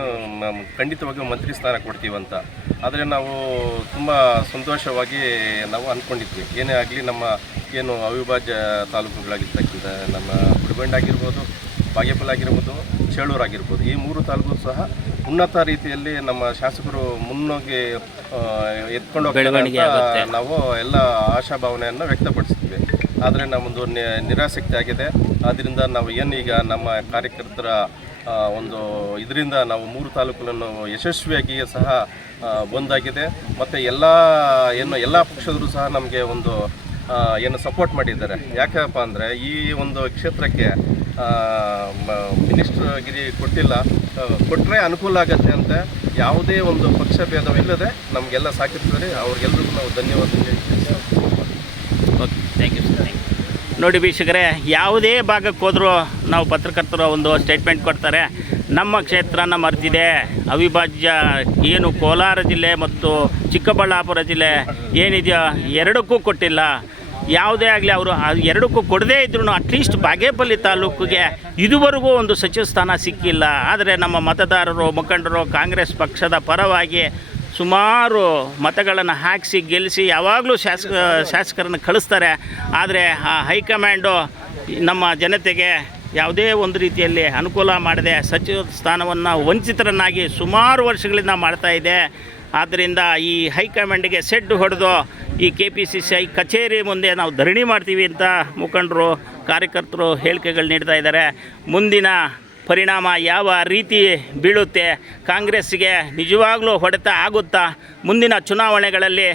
ಖಂಡಿತವಾಗಿಯೂ ಮಂತ್ರಿ ಸ್ಥಾನ ಕೊಡ್ತೀವಂತ. ಆದರೆ ನಾವು ತುಂಬ ಸಂತೋಷವಾಗಿ ನಾವು ಅಂದ್ಕೊಂಡಿದ್ವಿ. ಏನೇ ಆಗಲಿ ನಮ್ಮ ಏನು ಅವಿಭಾಜ್ಯ ತಾಲೂಕುಗಳಾಗಿರ್ತಕ್ಕಂಥ ನಮ್ಮ ಗುಡಿಬಂಡೆ ಆಗಿರ್ಬೋದು, ಬಾಗೇಪಲ್ಲಿ ಆಗಿರ್ಬೋದು, ಚೇಳೂರು ಆಗಿರ್ಬೋದು, ಈ 3 ತಾಲೂಕು ಸಹ ಉನ್ನತ ರೀತಿಯಲ್ಲಿ ನಮ್ಮ ಶಾಸಕರು ಮುನ್ನೋಗಿ ಎತ್ಕೊಂಡು ಹೋಗ್ತಾರೆ. ನಾವು ಎಲ್ಲ ಆಶಾಭಾವನೆಯನ್ನು ವ್ಯಕ್ತಪಡಿಸ್ತೀವಿ. ಆದರೆ ನಮ್ಮದು ನಿರಾಸಕ್ತಿ ಆಗಿದೆ. ಆದ್ದರಿಂದ ನಾವು ಏನೀಗ ನಮ್ಮ ಕಾರ್ಯಕರ್ತರ ಒಂದು ಇದರಿಂದ ನಾವು 3 ತಾಲೂಕುಗಳನ್ನು ಯಶಸ್ವಿಯಾಗಿ ಸಹ ಬಂದಾಗಿದೆ. ಮತ್ತು ಎಲ್ಲ ಪಕ್ಷದವರು ಸಹ ನಮಗೆ ಒಂದು ಏನು ಸಪೋರ್ಟ್ ಮಾಡಿದ್ದಾರೆ. ಯಾಕಪ್ಪ ಅಂದರೆ ಈ ಒಂದು ಕ್ಷೇತ್ರಕ್ಕೆ ಮಿನಿಸ್ಟರ್ಗಿರಿ ಕೊಟ್ಟಿಲ್ಲ, ಕೊಟ್ಟರೆ ಅನುಕೂಲ ಆಗುತ್ತೆ ಅಂತ ಯಾವುದೇ ಒಂದು ಪಕ್ಷ ಭೇದವಿಲ್ಲದೆ ನಮಗೆಲ್ಲ ಸಾಕಿರ್ತಾರೆ. ಅವ್ರಿಗೆಲ್ಲರಿಗೂ ನಾವು ಧನ್ಯವಾದ ಹೇಳ್ತೀವಿ. Okay, thank you sir. ನೋಡಿ ವೀಕ್ಷಕರೇ, ಯಾವುದೇ ಭಾಗಕ್ಕೆ ಹೋದರೂ ನಾವು ಪತ್ರಕರ್ತರು ಒಂದು ಸ್ಟೇಟ್ಮೆಂಟ್ ಕೊಡ್ತಾರೆ, ನಮ್ಮ ಕ್ಷೇತ್ರನ ಮರೆತಿದೆ, ಅವಿಭಾಜ್ಯ ಏನು ಕೋಲಾರ ಜಿಲ್ಲೆ ಮತ್ತು ಚಿಕ್ಕಬಳ್ಳಾಪುರ ಜಿಲ್ಲೆ ಏನಿದೆಯೋ ಎರಡಕ್ಕೂ ಕೊಟ್ಟಿಲ್ಲ. ಯಾವುದೇ ಆಗಲಿ ಅವರು ಎರಡಕ್ಕೂ ಕೊಡದೇ ಇದ್ರೂ ಅಟ್ಲೀಸ್ಟ್ ಬಾಗೇಪಲ್ಲಿ ತಾಲೂಕಿಗೆ ಇದುವರೆಗೂ ಒಂದು ಸಚಿವ ಸ್ಥಾನ ಸಿಕ್ಕಿಲ್ಲ. ಆದರೆ ನಮ್ಮ ಮತದಾರರು ಮುಖಂಡರು ಕಾಂಗ್ರೆಸ್ ಪಕ್ಷದ ಪರವಾಗಿ ಸುಮಾರು ಮತಗಳನ್ನು ಹಾಕಿಸಿ ಗೆಲ್ಲಿಸಿ ಯಾವಾಗಲೂ ಶಾಸಕರನ್ನು ಕಳಿಸ್ತಾರೆ. ಆದರೆ ಆ ಹೈಕಮಾಂಡು ನಮ್ಮ ಜನತೆಗೆ ಯಾವುದೇ ಒಂದು ರೀತಿಯಲ್ಲಿ ಅನುಕೂಲ ಮಾಡದೆ ಸಚಿವ ಸ್ಥಾನವನ್ನು ವಂಚಿತರನ್ನಾಗಿ ಸುಮಾರು ವರ್ಷಗಳಿಂದ ಮಾಡ್ತಾ ಇದೆ. ಆದ್ದರಿಂದ ಈ ಹೈಕಮಾಂಡಿಗೆ ಸೆಡ್ಡು ಹೊಡೆದು ಈ KPCCI ಕಚೇರಿ ಮುಂದೆ ನಾವು ಧರಣಿ ಮಾಡ್ತೀವಿ ಅಂತ ಮುಖಂಡರು ಕಾರ್ಯಕರ್ತರು ಹೇಳಿಕೆಗಳು ನೀಡ್ತಾ ಇದ್ದಾರೆ. ಮುಂದಿನ ಪರಿಣಾಮ ಯಾವ ರೀತಿ ಬೀಳುತ್ತೆ, ಕಾಂಗ್ರೆಸ್ಸಿಗೆ ನಿಜವಾಗ್ಲೂ ಹೊಡೆತ ಆಗುತ್ತಾ, ಮುಂದಿನ ಚುನಾವಣೆಗಳಲ್ಲಿ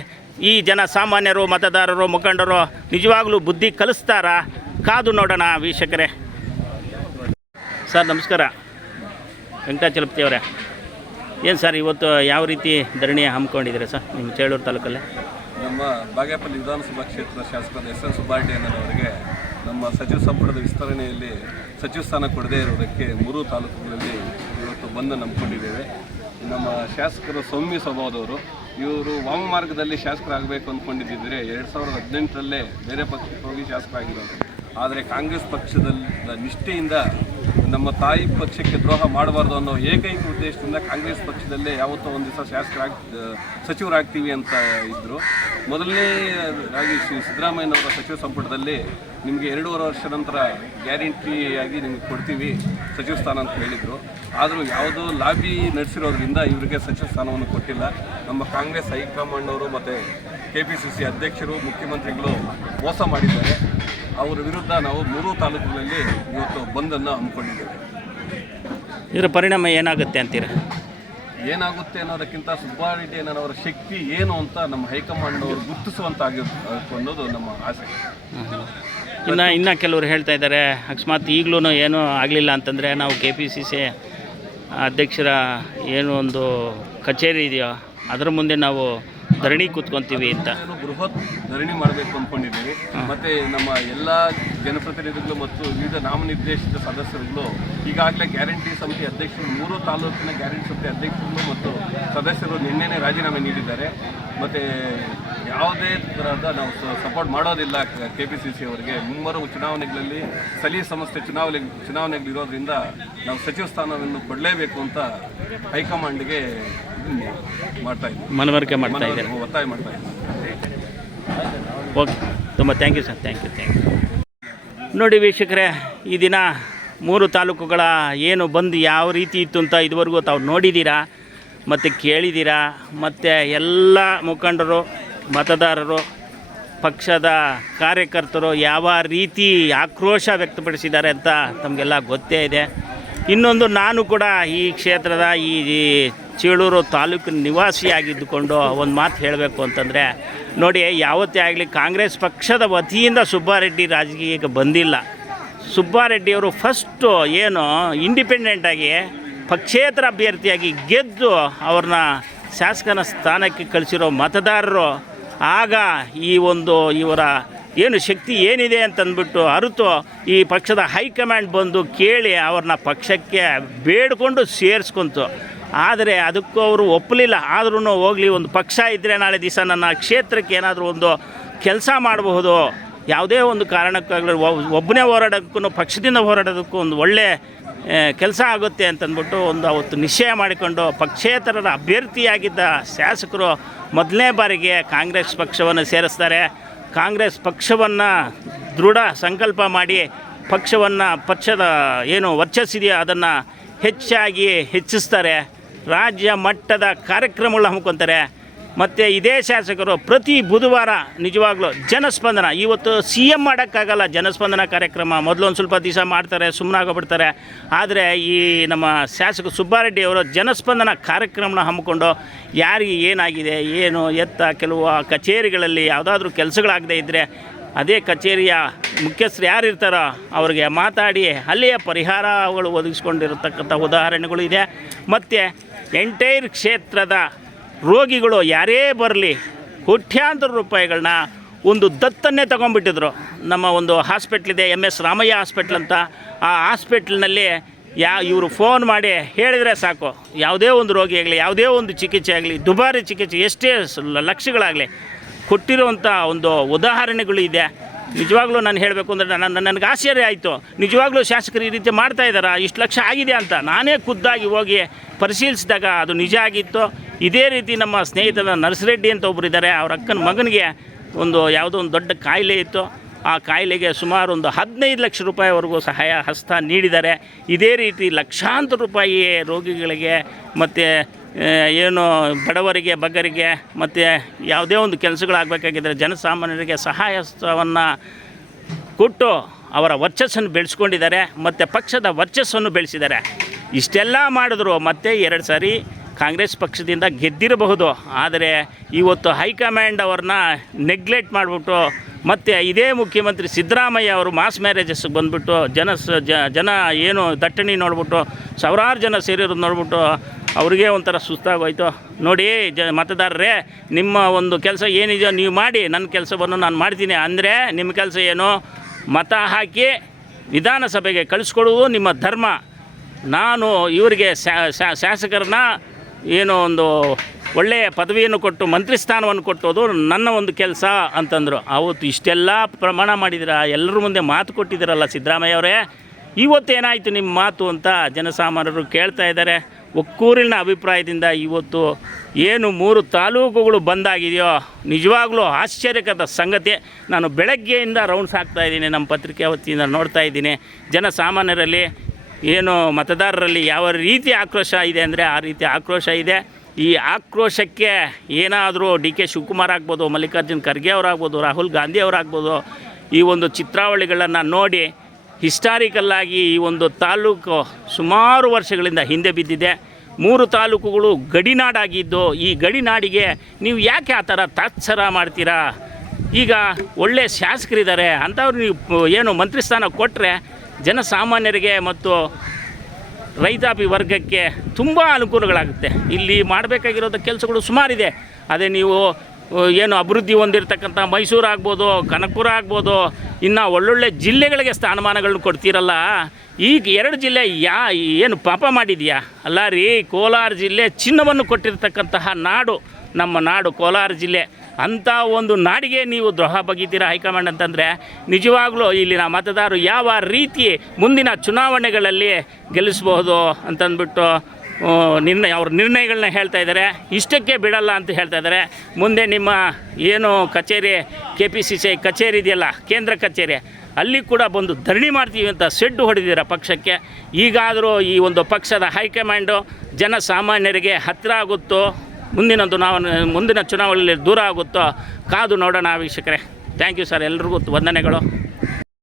ಈ ಜನಸಾಮಾನ್ಯರು ಮತದಾರರು ಮುಖಂಡರು ನಿಜವಾಗ್ಲೂ ಬುದ್ಧಿ ಕಲಿಸ್ತಾರಾ? ಕಾದು ನೋಡೋಣ ವೀಕ್ಷಕರೇ. ಸರ್ ನಮಸ್ಕಾರ, ವೆಂಕಟಾಚಲಪತಿ ಅವರೇ. ಏನು ಸರ್ ಇವತ್ತು ಯಾವ ರೀತಿ ಧರಣಿ ಹಮ್ಮಿಕೊಂಡಿದ್ದೀರಾ ಸರ್ ನಿಮ್ಮ ಚೇಳೂರು ತಾಲೂಕಲ್ಲೇ? ನಮ್ಮ ಬಾಗೇಪಲ್ಲಿ ವಿಧಾನಸಭಾ ಕ್ಷೇತ್ರ ಶಾಸಕರಾದ SN ಸುಬ್ಬಾರೆಡ್ಡಿಯವರಿಗೆ ನಮ್ಮ ಸಚಿವ ಸಂಪುಟದ ವಿಸ್ತರಣೆಯಲ್ಲಿ ಸಚಿವ ಸ್ಥಾನ ಕೊಡದೇ ಇರುವುದಕ್ಕೆ 3 ತಾಲೂಕುಗಳಲ್ಲಿ ಇವತ್ತು ಬಂದು ನಂಬಿಕೊಂಡಿದ್ದೇವೆ. ನಮ್ಮ ಶಾಸಕರು ಸೌಮ್ಯ ಸ್ವಭಾವದವರು. ಇವರು ವಾಮಮಾರ್ಗದಲ್ಲಿ ಶಾಸಕರಾಗಬೇಕು ಅಂದ್ಕೊಂಡಿದ್ದರೆ 2018ರಲ್ಲೇ ಬೇರೆ ಪಕ್ಷಕ್ಕೆ ಹೋಗಿ ಶಾಸಕರಾಗಿರೋದು. ಆದರೆ ಕಾಂಗ್ರೆಸ್ ಪಕ್ಷದ ನಿಷ್ಠೆಯಿಂದ ನಮ್ಮ ತಾಯಿ ಪಕ್ಷಕ್ಕೆ ದ್ರೋಹ ಮಾಡಬಾರ್ದು ಅನ್ನೋ ಏಕೈಕ ಉದ್ದೇಶದಿಂದ ಕಾಂಗ್ರೆಸ್ ಪಕ್ಷದಲ್ಲೇ ಯಾವತ್ತೋ ಒಂದು ದಿವಸ ಸಚಿವರಾಗ್ತೀವಿ ಅಂತ ಇದ್ದರು. ಮೊದಲನೇದಾಗಿ ಸಿದ್ದರಾಮಯ್ಯನವರ ಸಚಿವ ಸಂಪುಟದಲ್ಲಿ ನಿಮಗೆ 2.5 ವರ್ಷ ನಂತರ ಗ್ಯಾರಂಟಿಯಾಗಿ ನಿಮಗೆ ಕೊಡ್ತೀವಿ ಸಚಿವ ಸ್ಥಾನ ಅಂತ ಹೇಳಿದರು. ಆದರೂ ಯಾವುದೋ ಲಾಬಿ ನಡೆಸಿರೋದ್ರಿಂದ ಇವರಿಗೆ ಸಚಿವ ಸ್ಥಾನವನ್ನು ಕೊಟ್ಟಿಲ್ಲ. ನಮ್ಮ ಕಾಂಗ್ರೆಸ್ ಹೈಕಮಾಂಡವರು ಮತ್ತು KPCC ಅಧ್ಯಕ್ಷರು ಮುಖ್ಯಮಂತ್ರಿಗಳು ಮೋಸ ಮಾಡಿದ್ದಾರೆ. ಅವರ ವಿರುದ್ಧ ನಾವು 3 ತಾಲೂಕುಗಳಲ್ಲಿ ಇವತ್ತು ಬಂದನ್ನು ಹಮ್ಮಿಕೊಂಡಿದ್ದೇವೆ. ಇದರ ಪರಿಣಾಮ ಏನಾಗುತ್ತೆ ಅಂತೀರ? ಏನಾಗುತ್ತೆ ಅನ್ನೋದಕ್ಕಿಂತ ಸುಬ್ಬಾರೆಡ್ಡಿ ಅವರ ಶಕ್ತಿ ಏನು ಅಂತ ನಮ್ಮ ಹೈಕಮಾಂಡ್ನವರು ಗುರುತಿಸುವಂತಾಗಿರ್ಬೇಕು ಅನ್ನೋದು ನಮ್ಮ ಆಸೆ. ಇನ್ನು ಕೆಲವರು ಹೇಳ್ತಾ ಇದ್ದಾರೆ, ಅಕಸ್ಮಾತ್ ಈಗಲೂ ಏನೂ ಆಗಲಿಲ್ಲ ಅಂತಂದರೆ ನಾವು KPCC ಅಧ್ಯಕ್ಷರ ಏನು ಒಂದು ಕಚೇರಿ ಇದೆಯೋ ಅದರ ಮುಂದೆ ನಾವು ಧರಣಿ ಕೂತ್ಕೊತೀವಿ ಅಂತ. ಬೃಹತ್ ಧರಣಿ ಮಾಡಬೇಕು ಅಂದ್ಕೊಂಡಿದ್ದೀವಿ. ಮತ್ತು ನಮ್ಮ ಎಲ್ಲ ಜನಪ್ರತಿನಿಧಿಗಳು ಮತ್ತು ವಿವಿಧ ನಾಮನಿರ್ದೇಶಿತ ಸದಸ್ಯರುಗಳು ಈಗಾಗಲೇ ಗ್ಯಾರಂಟಿ ಸಮಿತಿ ಅಧ್ಯಕ್ಷರು 3 ತಾಲೂಕಿನ ಗ್ಯಾರಂಟಿ ಸಮಿತಿ ಅಧ್ಯಕ್ಷರು ಮತ್ತು ಸದಸ್ಯರು ನಿನ್ನೆನೇ ರಾಜೀನಾಮೆ ನೀಡಿದ್ದಾರೆ. ಮತ್ತು ಯಾವುದೇ ಥರದ ನಾವು ಸಪೋರ್ಟ್ ಮಾಡೋದಿಲ್ಲ KPCC ಅವರಿಗೆ. ಮುಂಬರುವ ಚುನಾವಣೆಗಳಲ್ಲಿ ಸ್ಥಳೀಯ ಸಂಸ್ಥೆ ಚುನಾವಣೆಗಳಿರೋದ್ರಿಂದ ನಾವು ಸಚಿವ ಸ್ಥಾನವನ್ನು ಕೊಡಲೇಬೇಕು ಅಂತ ಹೈಕಮಾಂಡ್ಗೆ ಮನವರಿಕೆ ಮಾಡ್ತಾ ಇದ್ದಾರೆ, ಒತ್ತಾಯ ಮಾಡ್ತಾ ಇದ್ದಾರೆ. ಓಕೆ, ತುಂಬ thank you sir, thank you. ನೋಡಿ ವೀಕ್ಷಕರೇ, ಈ ದಿನ 3 ತಾಲೂಕುಗಳ ಏನು ಬಂದು ಯಾವ ರೀತಿ ಇತ್ತು ಅಂತ ಇದುವರೆಗೂ ತಾವು ನೋಡಿದ್ದೀರಾ ಮತ್ತು ಕೇಳಿದ್ದೀರಾ. ಮತ್ತು ಎಲ್ಲ ಮುಖಂಡರು ಮತದಾರರು ಪಕ್ಷದ ಕಾರ್ಯಕರ್ತರು ಯಾವ ರೀತಿ ಆಕ್ರೋಶ ವ್ಯಕ್ತಪಡಿಸಿದ್ದಾರೆ ಅಂತ ತಮಗೆಲ್ಲ ಗೊತ್ತೇ ಇದೆ. ಇನ್ನೊಂದು, ನಾನು ಕೂಡ ಈ ಕ್ಷೇತ್ರದ ಈ ಚೇಳೂರು ತಾಲೂಕಿನ ನಿವಾಸಿಯಾಗಿದ್ದುಕೊಂಡು ಒಂದು ಮಾತು ಹೇಳಬೇಕು ಅಂತಂದರೆ, ನೋಡಿ ಯಾವತ್ತೇ ಆಗಲಿ ಕಾಂಗ್ರೆಸ್ ಪಕ್ಷದ ವತಿಯಿಂದ ಸುಬ್ಬಾರೆಡ್ಡಿ ರಾಜಕೀಯಕ್ಕೆ ಬಂದಿಲ್ಲ. ಸುಬ್ಬಾರೆಡ್ಡಿಯವರು ಫಸ್ಟು ಏನು ಇಂಡಿಪೆಂಡೆಂಟಾಗಿ ಪಕ್ಷೇತರ ಅಭ್ಯರ್ಥಿಯಾಗಿ ಗೆದ್ದು ಅವ್ರನ್ನ ಶಾಸಕನ ಸ್ಥಾನಕ್ಕೆ ಕಳಿಸಿರೋ ಮತದಾರರು. ಆಗ ಈ ಒಂದು ಇವರ ಏನು ಶಕ್ತಿ ಏನಿದೆ ಅಂತಂದ್ಬಿಟ್ಟು ಅರಿತು ಈ ಪಕ್ಷದ ಹೈಕಮಾಂಡ್ ಬಂದು ಕೇಳಿ ಅವ್ರನ್ನ ಪಕ್ಷಕ್ಕೆ ಬೇಡಿಕೊಂಡು ಸೇರಿಸ್ಕೊಂತು. ಆದರೆ ಅದಕ್ಕೂ ಅವರು ಒಪ್ಪಲಿಲ್ಲ. ಆದ್ರೂ ಹೋಗಲಿ, ಒಂದು ಪಕ್ಷ ಇದ್ದರೆ ನಾಳೆ ದಿವಸ ನನ್ನ ಕ್ಷೇತ್ರಕ್ಕೆ ಏನಾದರೂ ಒಂದು ಕೆಲಸ ಮಾಡಬಹುದು, ಯಾವುದೇ ಒಂದು ಕಾರಣಕ್ಕಾಗಲಿ ಒಬ್ಬನೇ ಹೋರಾಡೋದಕ್ಕೂ ಪಕ್ಷದಿಂದ ಹೋರಾಡೋದಕ್ಕೂ ಒಂದು ಒಳ್ಳೆ ಕೆಲಸ ಆಗುತ್ತೆ ಅಂತಂದ್ಬಿಟ್ಟು ಒಂದು ಅವತ್ತು ನಿಶ್ಚಯ ಮಾಡಿಕೊಂಡು ಪಕ್ಷೇತರರ ಅಭ್ಯರ್ಥಿಯಾಗಿದ್ದ ಶಾಸಕರು ಮೊದಲನೇ ಬಾರಿಗೆ ಕಾಂಗ್ರೆಸ್ ಪಕ್ಷವನ್ನು ಸೇರಿಸ್ತಾರೆ. ಕಾಂಗ್ರೆಸ್ ಪಕ್ಷವನ್ನು ದೃಢ ಸಂಕಲ್ಪ ಮಾಡಿ ಪಕ್ಷದ ಏನು ವರ್ಚಸ್ಸಿದೆಯೋ ಅದನ್ನು ಹೆಚ್ಚಾಗಿ ಹೆಚ್ಚಿಸ್ತಾರೆ. ರಾಜ್ಯ ಮಟ್ಟದ ಕಾರ್ಯಕ್ರಮಗಳು ಹಮ್ಮಿಕೊತಾರೆ. ಮತ್ತು ಇದೇ ಶಾಸಕರು ಪ್ರತಿ ಬುಧವಾರ ನಿಜವಾಗ್ಲೂ ಜನಸ್ಪಂದನ, ಇವತ್ತು CM ಮಾಡೋಕ್ಕಾಗಲ್ಲ ಜನಸ್ಪಂದನ ಕಾರ್ಯಕ್ರಮ, ಮೊದಲು ಒಂದು ಸ್ವಲ್ಪ ದಿವಸ ಮಾಡ್ತಾರೆ, ಸುಮ್ಮನಾಗೋಗ್ಬಿಡ್ತಾರೆ. ಆದರೆ ಈ ನಮ್ಮ ಶಾಸಕ ಸುಬ್ಬಾರೆಡ್ಡಿ ಅವರು ಜನಸ್ಪಂದನ ಕಾರ್ಯಕ್ರಮನ ಹಮ್ಮಿಕೊಂಡು ಯಾರಿಗೆ ಏನಾಗಿದೆ ಏನು ಎತ್ತ ಕೆಲವು ಕಚೇರಿಗಳಲ್ಲಿ ಯಾವುದಾದ್ರೂ ಕೆಲಸಗಳಾಗದೇ ಇದ್ದರೆ ಅದೇ ಕಚೇರಿಯ ಮುಖ್ಯಸ್ಥರು ಯಾರಿರ್ತಾರೋ ಅವ್ರಿಗೆ ಮಾತಾಡಿ ಅಲ್ಲಿಯೇ ಪರಿಹಾರಗಳು ಒದಗಿಸ್ಕೊಂಡಿರತಕ್ಕಂಥ ಉದಾಹರಣೆಗಳು ಇದೆ. ಮತ್ತು ಎಂಟೈರ್ ಕ್ಷೇತ್ರದ ರೋಗಿಗಳು ಯಾರೇ ಬರಲಿ ಕೋಟ್ಯಾಂತರ ರೂಪಾಯಿಗಳನ್ನ ಒಂದು ದತ್ತನ್ನೇ ತೊಗೊಂಡ್ಬಿಟ್ಟಿದ್ರು. ನಮ್ಮ ಒಂದು ಹಾಸ್ಪಿಟ್ಲಿದೆ, MS ರಾಮಯ್ಯ ಹಾಸ್ಪಿಟ್ಲ್ ಅಂತ. ಆ ಹಾಸ್ಪಿಟ್ಲ್ನಲ್ಲಿ ಇವರು ಫೋನ್ ಮಾಡಿ ಹೇಳಿದರೆ ಸಾಕು, ಯಾವುದೇ ಒಂದು ರೋಗಿ ಆಗಲಿ ಯಾವುದೇ ಒಂದು ಚಿಕಿತ್ಸೆ ಆಗಲಿ, ದುಬಾರಿ ಚಿಕಿತ್ಸೆ ಎಷ್ಟೇ ಲಕ್ಷಗಳಾಗಲಿ ಕೊಟ್ಟಿರುವಂಥ ಒಂದು ಉದಾಹರಣೆಗಳು ಇದೆ. ನಿಜವಾಗ್ಲೂ ನಾನು ಹೇಳಬೇಕು ಅಂದರೆ ನನಗೆ ಆಶ್ಚರ್ಯ ಆಯಿತು. ನಿಜವಾಗ್ಲೂ ಶಾಸಕರು ಈ ರೀತಿ ಮಾಡ್ತಾ ಇದ್ದಾರಾ, ಇಷ್ಟು ಲಕ್ಷ ಆಗಿದೆ ಅಂತ ನಾನೇ ಖುದ್ದಾಗಿ ಹೋಗಿ ಪರಿಶೀಲಿಸಿದಾಗ ಅದು ನಿಜ ಆಗಿತ್ತು. ಇದೇ ರೀತಿ ನಮ್ಮ ಸ್ನೇಹಿತರ ನರಸರೆಡ್ಡಿ ಅಂತ ಒಬ್ಬರು ಇದ್ದಾರೆ, ಅವ್ರ ಅಕ್ಕನ ಮಗನಿಗೆ ಯಾವುದೋ ಒಂದು ದೊಡ್ಡ ಕಾಯಿಲೆ ಇತ್ತು. ಆ ಕಾಯಿಲೆಗೆ ಸುಮಾರು ಒಂದು 15 ಲಕ್ಷ ರೂಪಾಯಿವರೆಗೂ ಸಹಾಯ ಹಸ್ತ ನೀಡಿದ್ದಾರೆ. ಇದೇ ರೀತಿ ಲಕ್ಷಾಂತರ ರೂಪಾಯಿ ರೋಗಿಗಳಿಗೆ ಮತ್ತು ಏನು ಬಡವರಿಗೆ ಬಗ್ಗರಿಗೆ ಮತ್ತು ಯಾವುದೇ ಒಂದು ಕೆಲಸಗಳಾಗಬೇಕಾಗಿದ್ದರೆ ಜನಸಾಮಾನ್ಯರಿಗೆ ಸಹಾಯ ಹಸ್ತವನ್ನು ಕೊಟ್ಟು ಅವರ ವರ್ಚಸ್ಸನ್ನು ಬೆಳೆಸ್ಕೊಂಡಿದ್ದಾರೆ ಮತ್ತು ಪಕ್ಷದ ವರ್ಚಸ್ಸನ್ನು ಬೆಳೆಸಿದ್ದಾರೆ. ಇಷ್ಟೆಲ್ಲ ಮಾಡಿದ್ರು ಮತ್ತೆ 2 ಸಾರಿ ಕಾಂಗ್ರೆಸ್ ಪಕ್ಷದಿಂದ ಗೆದ್ದಿರಬಹುದು. ಆದರೆ ಇವತ್ತು ಹೈಕಮಾಂಡ್ ಅವ್ರನ್ನ ನೆಗ್ಲೆಕ್ಟ್ ಮಾಡಿಬಿಟ್ಟು ಮತ್ತು ಇದೇ ಮುಖ್ಯಮಂತ್ರಿ ಸಿದ್ದರಾಮಯ್ಯ ಅವರು ಮಾಸ್ ಮ್ಯಾರೇಜಸ್ಗೆ ಬಂದುಬಿಟ್ಟು ಜನ ಏನು ದಟ್ಟಣೆ ನೋಡ್ಬಿಟ್ಟು ಸಾವಿರಾರು ಜನ ಸೇರಿರೋದು ನೋಡ್ಬಿಟ್ಟು ಅವ್ರಿಗೆ ಒಂಥರ ಸುಸ್ತಾಗೋಯ್ತು. ನೋಡಿ ಮತದಾರರೇ, ನಿಮ್ಮ ಒಂದು ಕೆಲಸ ಏನಿದೆಯೋ ನೀವು ಮಾಡಿ, ನನ್ನ ಕೆಲಸವನ್ನು ನಾನು ಮಾಡ್ತೀನಿ ಅಂದರೆ ನಿಮ್ಮ ಕೆಲಸ ಏನು? ಮತ ಹಾಕಿ ವಿಧಾನಸಭೆಗೆ ಕಳಿಸ್ಕೊಡುವುದು ನಿಮ್ಮ ಧರ್ಮ. ನಾನು ಇವರಿಗೆ ಶಾಸಕರನ್ನ ಏನೋ ಒಂದು ಒಳ್ಳೆಯ ಪದವಿಯನ್ನು ಕೊಟ್ಟು ಮಂತ್ರಿ ಸ್ಥಾನವನ್ನು ಕೊಟ್ಟೋದು ನನ್ನ ಒಂದು ಕೆಲಸ ಅಂತಂದರು. ಅವತ್ತು ಇಷ್ಟೆಲ್ಲ ಪ್ರಮಾಣ ಮಾಡಿದಿರ, ಎಲ್ಲರ ಮುಂದೆ ಮಾತು ಕೊಟ್ಟಿದ್ದೀರಲ್ಲ ಸಿದ್ದರಾಮಯ್ಯ ಅವರೇ, ಇವತ್ತೇನಾಯಿತು ನಿಮ್ಮ ಮಾತು ಅಂತ ಜನಸಾಮಾನ್ಯರು ಕೇಳ್ತಾ ಇದ್ದಾರೆ. ಒಕ್ಕೂರಿನ ಅಭಿಪ್ರಾಯದಿಂದ ಇವತ್ತು ಏನು 3 ತಾಲೂಕುಗಳು ಬಂದಾಗಿದೆಯೋ ನಿಜವಾಗ್ಲೂ ಆಶ್ಚರ್ಯಕರ ಸಂಗತಿ. ನಾನು ಬೆಳಗ್ಗೆಯಿಂದ ರೌಂಡ್ಸ್ ಹಾಕ್ತಾಯಿದ್ದೀನಿ, ನಮ್ಮ ಪತ್ರಿಕೆ ವತಿಯಿಂದ ನೋಡ್ತಾ ಇದ್ದೀನಿ. ಜನಸಾಮಾನ್ಯರಲ್ಲಿ ಏನು ಮತದಾರರಲ್ಲಿ ಯಾವ ರೀತಿ ಆಕ್ರೋಶ ಇದೆ ಅಂದರೆ ಆ ರೀತಿ ಆಕ್ರೋಶ ಇದೆ. ಈ ಆಕ್ರೋಶಕ್ಕೆ ಏನಾದರೂ ಡಿ ಕೆ ಶಿವಕುಮಾರ್ ಆಗ್ಬೋದು, ಮಲ್ಲಿಕಾರ್ಜುನ್ ಖರ್ಗೆ ಅವರಾಗ್ಬೋದು, ರಾಹುಲ್ ಗಾಂಧಿ ಅವರಾಗ್ಬೋದು, ಈ ಒಂದು ಚಿತ್ರಾವಳಿಗಳನ್ನು ನೋಡಿ ಹಿಸ್ಟಾರಿಕಲ್ಲಾಗಿ ಈ ಒಂದು ತಾಲೂಕು ಸುಮಾರು ವರ್ಷಗಳಿಂದ ಹಿಂದೆ ಬಿದ್ದಿದೆ. 3 ತಾಲೂಕುಗಳು ಗಡಿನಾಡಾಗಿದ್ದು, ಈ ಗಡಿನಾಡಿಗೆ ನೀವು ಯಾಕೆ ಆ ಥರ ತಾತ್ಸರ ಮಾಡ್ತೀರಾ? ಈಗ ಒಳ್ಳೆಯ ಶಾಸಕರಿದ್ದಾರೆ ಅಂಥವ್ರು ನೀವು ಏನು ಮಂತ್ರಿ ಸ್ಥಾನ ಕೊಟ್ಟರೆ ಜನಸಾಮಾನ್ಯರಿಗೆ ಮತ್ತು ರೈತಾಪಿ ವರ್ಗಕ್ಕೆ ತುಂಬ ಅನುಕೂಲಗಳಾಗುತ್ತೆ. ಇಲ್ಲಿ ಮಾಡಬೇಕಾಗಿರೋದ ಕೆಲಸಗಳು ಸುಮಾರಿದೆ. ಅದೇ ನೀವು ಏನು ಅಭಿವೃದ್ಧಿ ಹೊಂದಿರತಕ್ಕಂಥ ಮೈಸೂರು ಆಗ್ಬೋದು, ಕನಕಪುರ ಆಗ್ಬೋದು, ಇನ್ನು ಒಳ್ಳೊಳ್ಳೆ ಜಿಲ್ಲೆಗಳಿಗೆ ಸ್ಥಾನಮಾನಗಳನ್ನ ಕೊಡ್ತೀರಲ್ಲ. ಈಗ 2 ಜಿಲ್ಲೆ ಏನು ಪಾಪ ಮಾಡಿದೆಯಾ? ಅಲ್ಲ ರೀ, ಕೋಲಾರ ಜಿಲ್ಲೆ ಚಿನ್ನವನ್ನು ಕೊಟ್ಟಿರ್ತಕ್ಕಂತಹ ನಾಡು ನಮ್ಮ ನಾಡು ಕೋಲಾರ ಜಿಲ್ಲೆ. ಅಂಥ ಒಂದು ನಾಡಿಗೆ ನೀವು ದ್ರೋಹ ಬಗೆತೀರ ಹೈಕಮಾಂಡ್ ಅಂತಂದರೆ ನಿಜವಾಗ್ಲೂ ಇಲ್ಲಿನ ಮತದಾರರು ಯಾವ ರೀತಿ ಮುಂದಿನ ಚುನಾವಣೆಗಳಲ್ಲಿ ಗೆಲ್ಲಿಸಬಹುದು ಅಂತಂದ್ಬಿಟ್ಟು ಅವ್ರ ನಿರ್ಣಯಗಳನ್ನ ಹೇಳ್ತಾ ಇದ್ದಾರೆ. ಇಷ್ಟಕ್ಕೆ ಬಿಡಲ್ಲ ಅಂತ ಹೇಳ್ತಾ ಇದ್ದಾರೆ. ಮುಂದೆ ನಿಮ್ಮ ಏನು ಕಚೇರಿ KPCC ಕಚೇರಿ ಇದೆಯಲ್ಲ, ಕೇಂದ್ರ ಕಚೇರಿ, ಅಲ್ಲಿ ಕೂಡ ಬಂದು ಧರಣಿ ಮಾಡ್ತೀವಿ ಅಂತ ಸೆಡ್ಡು ಹೊಡೆದಿದ್ದಾರೆ ಪಕ್ಷಕ್ಕೆ. ಈಗಾದರೂ ಈ ಒಂದು ಪಕ್ಷದ ಹೈಕಮಾಂಡು ಜನಸಾಮಾನ್ಯರಿಗೆ ಹತ್ತಿರ ಆಗುತ್ತೋ, ಮುಂದಿನ ಚುನಾವಣೆಯಲ್ಲಿ ದೂರ ಆಗುತ್ತೋ ಕಾದು ನೋಡೋಣ ವೀಕ್ಷಕರೇ. ಥ್ಯಾಂಕ್ ಯು ಸರ್, ಎಲ್ರಿಗೂ ವಂದನೆಗಳು.